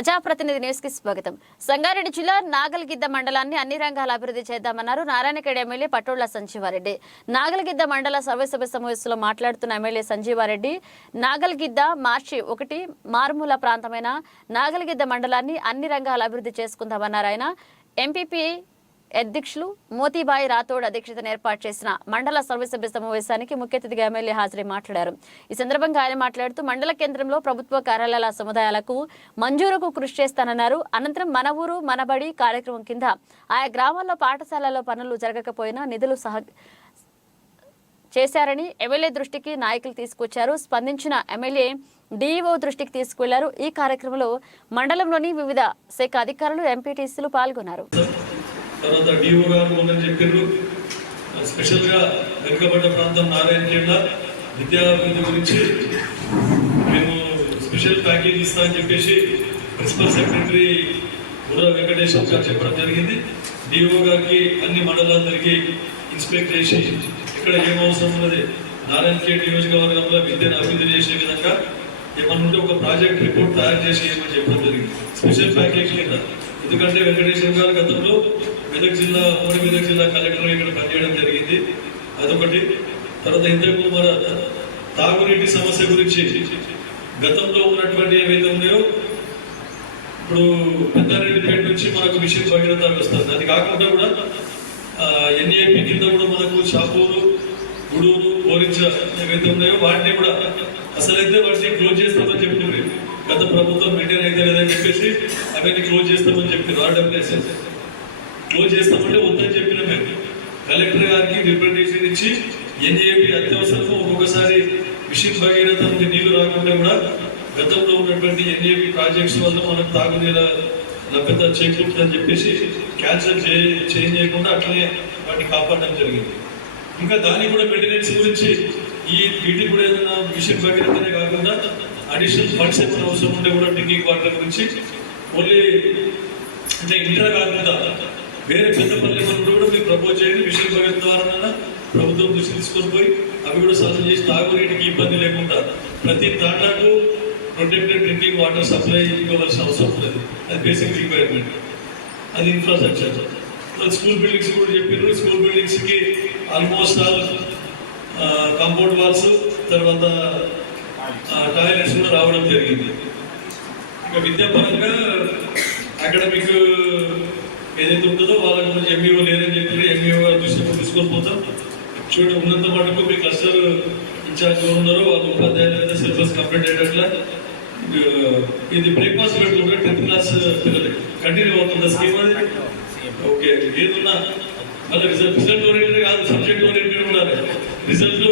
ప్రజాప్రతినిధి న్యూస్ కి స్వాగతం. సంగారెడ్డి జిల్లా నాగల్గిద్ద మండలాన్ని అన్ని రంగాల అభివృద్ధి చేద్దామన్నారు నారాయణఖేడ్ ఎమ్మెల్యే పట్టోళ్ల సంజీవారెడ్డి. నాగల్గిద్ద మండల సర్వసభ్య సమావేశంలో మాట్లాడుతున్న ఎమ్మెల్యే సంజీవారెడ్డి నాగల్గిద్ద మార్చి 1 మారుమూల ప్రాంతమైన నాగల్గిద్ద మండలాన్ని అన్ని రంగాల అభివృద్ధి చేసుకుందామన్నారు. ఆయన ఎంపీపీ అధ్యక్షులు మోతీబాయి రాథోడ్ అధ్యక్షతన ఏర్పాటు చేసిన మండల సర్వసభ్య సమావేశానికి ముఖ్య అతిథిగా ఎమ్మెల్యే హాజరై మాట్లాడారు. ఈ సందర్భంగా ఆయన మాట్లాడుతూ మండల కేంద్రంలో ప్రభుత్వ కార్యాలయాల సముదాయాలకు మంజూరుకు కృషి చేస్తానన్నారు. అనంతరం మన ఊరు మనబడి కార్యక్రమం కింద ఆయా గ్రామాల్లో పాఠశాలలో పనులు జరగకపోయినా నిధులు చేశారని ఎమ్మెల్యే దృష్టికి నాయకులు తీసుకొచ్చారు. స్పందించిన ఎమ్మెల్యే డీఈఓ దృష్టికి తీసుకువెళ్లారు. ఈ కార్యక్రమంలో మండలంలోని వివిధ శాఖ అధికారులు ఎంపీటీసీలు పాల్గొన్నారు. తర్వాత డిఓ గారు ఉందని చెప్పారు. స్పెషల్ గా వెనుకబడ్డ ప్రాంతం నారాయణఖేడ్ విద్యాభివృద్ధి గురించి మేము స్పెషల్ ప్యాకేజ్ ఇస్తా అని చెప్పేసి ప్రిన్సిపల్ సెక్రటరీ బుర్ర వెంకటేశ్వర గారు చెప్పడం జరిగింది. డిఓ గారికి అన్ని మండలాలందరికీ ఇన్స్పెక్ట్ చేసి ఇక్కడ ఏం అవసరం ఉన్నది నారాయణఖేడ్ నియోజకవర్గంలో విద్యను అభివృద్ధి చేసే విధంగా ఏమన్నా ఉంటే ఒక ప్రాజెక్ట్ రిపోర్ట్ తయారు చేసి ఏమని చెప్పడం జరిగింది స్పెషల్ ప్యాకేజ్ కింద. ఎందుకంటే వెంకటేశ్వర గారు గతంలో మెదక్ జిల్లా కలెక్టర్ ఇక్కడ పనిచేయడం జరిగింది. అదొకటి. తర్వాత ఇంతకు మన తాగునీటి సమస్య గురించి గతంలో ఉన్నటువంటి ఏవైతే ఉన్నాయో ఇప్పుడు పెద్దారెడ్డిపేట నుంచి మనకు మిషన్ భగీరథ వస్తుంది. అది కాకుండా కూడా ఎన్ఏపి కింద కూడా మనకు షాపూరు, గుడూరు, బోరించ ఏవైతే ఉన్నాయో వాటిని కూడా అసలైతే వాటిని క్లోజ్ చేస్తామని చెప్తున్నారు. గత ప్రభుత్వం మెయింటైన్ అయితే లేదని చెప్పేసి అవన్నీ క్లోజ్ చేస్తామని చెప్పారు. ఆర్డబ్ల్యూఎస్ క్లోజ్ చేస్తామంటే వద్దని చెప్పిన మేము కలెక్టర్ గారికి రిప్రజెంటేషన్ ఇచ్చి ఎన్ఏపి అత్యవసరం ఒక్కొక్కసారి మిషన్ భగీరథ నుండి నీళ్లు రాకుండా కూడా గతంలో ఉన్నటువంటి ఎన్ఏపి ప్రాజెక్ట్స్ వల్ల మనకు తాగునీళ్ళ లభ్యత చేకూరుతుందని చెప్పేసి క్యాన్సల్ చేంజ్ చేయకుండా అట్లనే వాటిని కాపాడడం జరిగింది. ఇంకా దానికి కూడా మెయింటెనెన్స్ గురించి వీటికి కూడా ఏదైనా మిషన్ భగీరథనే కాకుండా అడిషనల్ ఫండ్స్ ఏమైనా అవసరం ఉంటే కూడా డ్రింకింగ్ వాటర్ గురించి ఓన్లీ అంటే ఇంటర్ కాకుండా వేరే పెద్ద పల్లె కూడా మీరు ప్రపోజ్ చేయండి. మిషన్ భగీరథ ద్వారా ప్రభుత్వం దృష్టి తీసుకొని పోయి అవి కూడా సాల్వ్ చేసి తాగునీటికి ఇబ్బంది లేకుండా ప్రతి తాండాకు ప్రొటెక్టెడ్ డ్రింకింగ్ వాటర్ సప్లై ఇవ్వవలసిన అవసరం లేదు. అది బేసిక్ రిక్వైర్మెంట్. అది ఇన్ఫ్రాస్ట్రక్చర్. స్కూల్ బిల్డింగ్స్ కూడా చెప్పారు. స్కూల్ బిల్డింగ్స్ కి ఆల్మోస్ట్ ఆల్ కాంపౌండ్ వాల్స్ తర్వాత టాయిలెట్స్ కూడా రావడం జరిగింది. ఇంకా విద్యాపరంగా అకాడమిక్ ఏదైతే ఉంటుందో వాళ్ళ గురించి ఎంఈఓ లేదని చెప్పి ఎంఈఓ గారు దృష్టిలో తీసుకొని పోతాం. చూడండి ఉన్నంత మటుకు మీ క్లస్టర్ ఇన్ఛార్జ్ ఎవరు ఉన్నారో వాళ్ళ ఉపాధ్యాయులు సిలబస్ కంప్లీట్ అయ్యేటట్ల ఇది బ్రేక్ఫాస్ట్ పెట్టుకుంటే 10th క్లాస్ పిల్లలకి కంటిన్యూ అవుతుంది స్కీమ్. అది ఓకే. ఏదున్నా మళ్ళీ రిజల్ట్ ఓరియంటెడ్ కాదు, సబ్జెక్ట్ ఓరియంటెడ్ కూడా. రిజల్ట్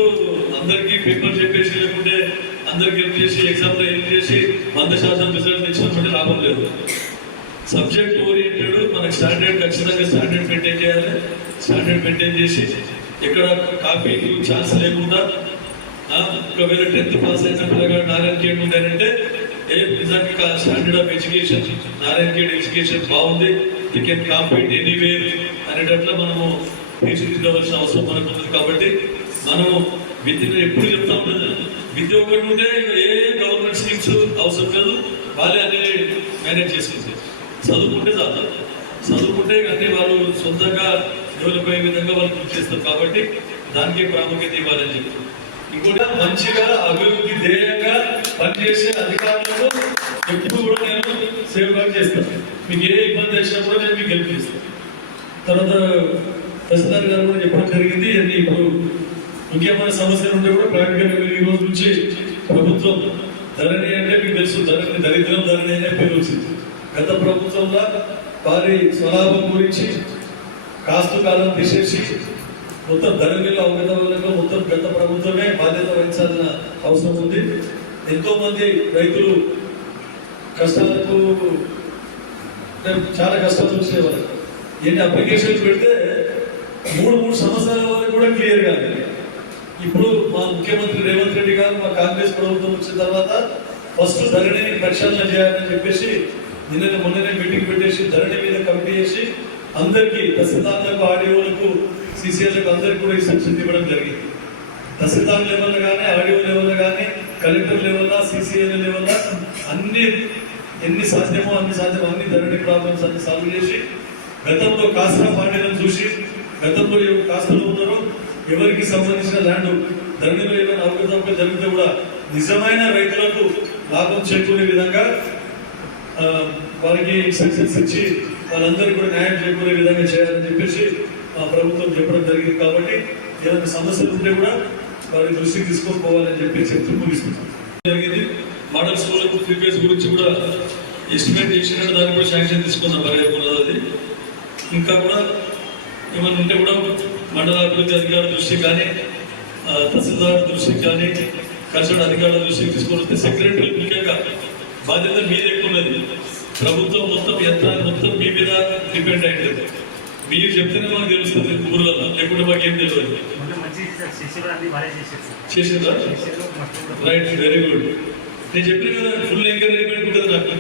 అందరికీ పేపర్ చెప్పేసి లేకుంటే అందరికి హెల్ప్ చేసి ఎగ్జామ్లో హెల్ప్ చేసి 100% రిజల్ట్ తెచ్చినప్పుడు లాభం లేదు. సబ్జెక్ట్ ఓరియంటెడ్ మనకు స్టాండర్డ్ ఖచ్చితంగా స్టాండర్డ్ మెయింటైన్ చేయాలి. స్టాండర్డ్ మెయింటైన్ చేసి ఎక్కడ కాపీ ఛాన్స్ లేకుండా ఒకవేళ 10th పాస్ అయిన పిల్లగా నారాయణఖేడ్ ఉండాలంటే నిజంగా standard of education Narayankhed education బాగుంది, యూ కెన్ కాంపీట్ ఎనీవేర్ అనేటట్లా మనము తీర్చిదిద్దవలసిన అవసరం మనకు ఉంది. కాబట్టి మనము విద్యను ఎప్పుడు చెప్తా ఉంటుంది, విద్య ఒకటి ఉంటే ఏ గవర్నమెంట్ స్కీమ్స్ అవసరం లేదు, వాళ్ళే అన్ని మేనేజ్ చేసుకుంటారు. చదువుకుంటే చాలు, చదువుకుంటే అన్ని వాళ్ళు సొంతంగా డెవలప్ అయ్యే విధంగా వాళ్ళు కృషి చేస్తారు. కాబట్టి దానికే ప్రాముఖ్యత ఇవ్వాలని చెప్తారు. ఇంకోటి మంచిగా అభివృద్ధి ధ్యేయంగా పనిచేసే అధికారులను ఎప్పుడు కూడా నేను సేవగా చేస్తాను. మీకు ఏ ఇబ్బంది వచ్చినా కూడా నేను మీకు హెల్ప్ చేస్తాను. తర్వాత తహసీల్దార్ గారు కూడా చెప్పడం జరిగింది. అన్ని ఇప్పుడు ముఖ్యమైన సమస్యలు ఉంటే కూడా ప్రాక్టికల్గా ఈ రోజు నుంచి ప్రభుత్వం ధరణి అంటే మీకు తెలుసు, ధరణి దరిద్రం ధరణి అనే పేరు వచ్చింది. గత ప్రభుత్వంలో వారి స్వలాభం గురించి కాస్తు కాలం తీసేసి మొత్తం ధరణిలో అవగతవలకు మొత్తం గత ప్రభుత్వమే బాధ్యత వహించాల్సిన అవసరం ఉంది. ఎంతో మంది రైతులు కష్టాలకు చాలా కష్టాలు వచ్చేవారు. ఎన్ని అప్లికేషన్స్ పెడితే 3 సంవత్సరాల వరకు కూడా క్లియర్ కాదు. ఇప్పుడు మా ముఖ్యమంత్రి రేవంత్ రెడ్డి గారు మా కాంగ్రెస్ ప్రభుత్వం వచ్చిన తర్వాత ఫస్ట్ ధరణిని ప్రక్షాళన చేయాలని చెప్పేసి మొన్ననే మీటింగ్ పెట్టేసి ధరణి మీద కమిటీ చేసి అందరికీ తహసీల్దార్లకు, ఆర్డీఓలకు, సిసిఎల్లకు అందరికీ కూడా ఇన్స్ట్రక్షన్ ఇవ్వడం జరిగింది. తహసీల్దార్ లెవెల్ కానీ, ఆర్డీఓ లెవెల్ కానీ, కలెక్టర్ లెవెల్, సిసిఎల్ లెవెల్ అన్ని ఎన్ని సాధ్యమో అన్ని ధరణి ప్రాబ్లమ్స్ అన్ని సాల్వ్ చేసి గతంలో కాస్తా పార్టీలను చూసి గతంలో ఎవరు కాస్తలో ఉన్నారో ఎవరికి సంబంధించిన ల్యాండ్ ధరణిలో ఏమైనా అవకతవకలు జరిగితే కూడా నిజమైన రైతులకు లాభం చేకూరే విధంగా వారికి సక్సెస్ ఇచ్చి వాళ్ళందరికీ కూడా న్యాయం చేకూరే విధంగా చేయాలని చెప్పేసి ప్రభుత్వం చెప్పడం జరిగింది. కాబట్టి ఏదైనా సమస్యలు ఉంటే కూడా వారి దృష్టికి తీసుకొని పోవాలని చెప్పి చెప్తూ ముగిస్తున్నాం జరిగింది. మోడల్ స్కూల్ ఫీజు గురించి కూడా ఎస్టిమేట్ చేసిన దాన్ని కూడా శాంక్షన్ తీసుకుందాం. అది ఇంకా కూడా ఏమైనా ఉంటే కూడా మండల అభివృద్ధి అధికారుల దృష్టికి కానీ తహసీల్దార్ దృష్టికి కానీ కన్సర్న్ అధికారుల దృష్టికి తీసుకొని వస్తే సెక్రటరీ ముఖ్యంగా బాధ్యత మీద ఎక్కువ ఉన్నది. ప్రభుత్వం మొత్తం యంత్రాలు మొత్తం మీ మీద డిపెండ్ అయింది. మీరు చెప్తేనే మాకు తెలుస్తుంది ఊర్లలో, లేకుంటే మాకు ఏం తెలియదు. చేసిందా? Right, very good. నేను చెప్పిన కదా ఫుల్ ఎంకరేజ్మెంట్ ఉంటుంది నాకు.